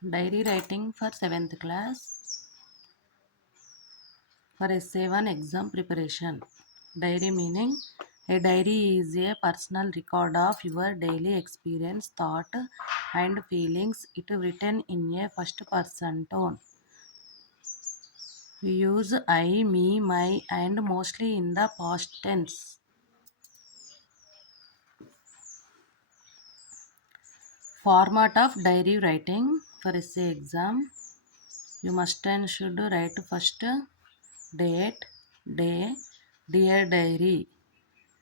Diary writing for 7th class for Essay 1 exam preparation. Diary meaning a diary is a personal record of your daily experience, thought, and feelings. It written in a first person tone. We use I, me, my, and mostly in the past tense. Format of diary writing for essay exam. You must and should write first date, day, dear diary.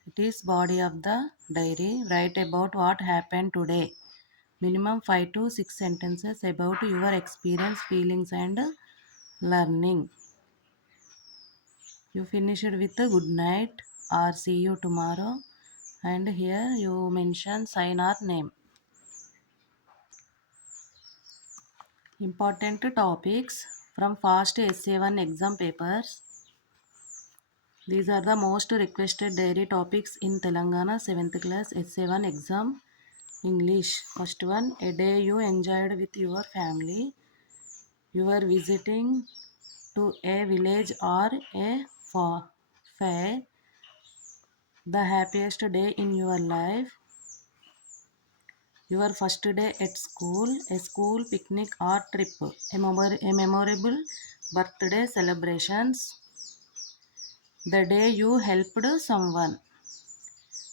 It is body of the diary. Write about what happened today. Minimum 5 to 6 sentences about your experience, feelings, and learning. You finish it with a good night or see you tomorrow. And here you mention sign or name. Important topics from past Essay 1 exam papers. These are the most requested diary topics in Telangana 7th class Essay 1 exam. English. First one, a day you enjoyed with your family. You are visiting to a village or a fair. The happiest day in your life. Your first day at school, a school picnic or trip, a memorable birthday celebrations, the day you helped someone,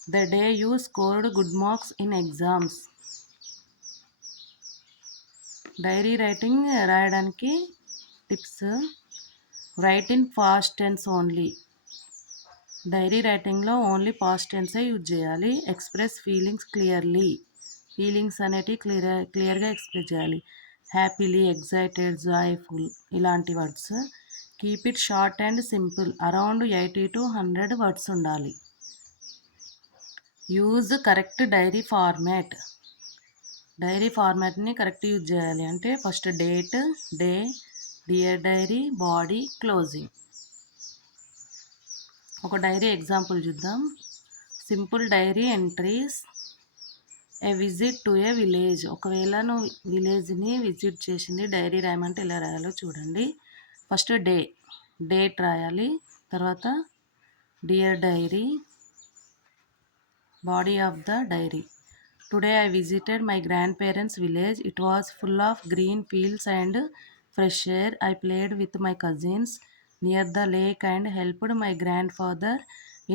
the day you scored good marks in exams. Diary writing రాయడానికి tips. Write in past tense only. Diary రైటింగ్లో only past టెన్సే use చేయాలి. Express feelings clearly. Feelings అనేటివి క్లియర్గా express చేయాలి. Happily, excited, joyful ఇలాంటి words. Keep it short and simple. Around 80 to 100 words ఉండాలి. Use correct diary format. Diary ఫార్మాట్ని correct use చేయాలి. అంటే first date, day, dear diary, body, closing. ఒక diary example చూద్దాం. Simple diary entries. A visit to A village. ఒకవేళ నువ్వు విలేజ్ని visit చేసింది dairy రాయమంటే ఎలా రాయాలో చూడండి. ఫస్ట్ డే, డేట్ రాయాలి. తర్వాత dear diary, body of the diary. Today I visited my grandparents' village. It was full of green fields and fresh air. I played with my cousins near the lake and helped my grandfather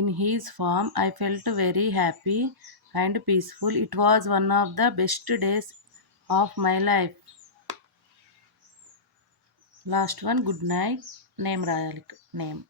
in his farm. I felt very happy and peaceful. It was one of the best days of my life. Last one, good night. Name రాయాలి. Name.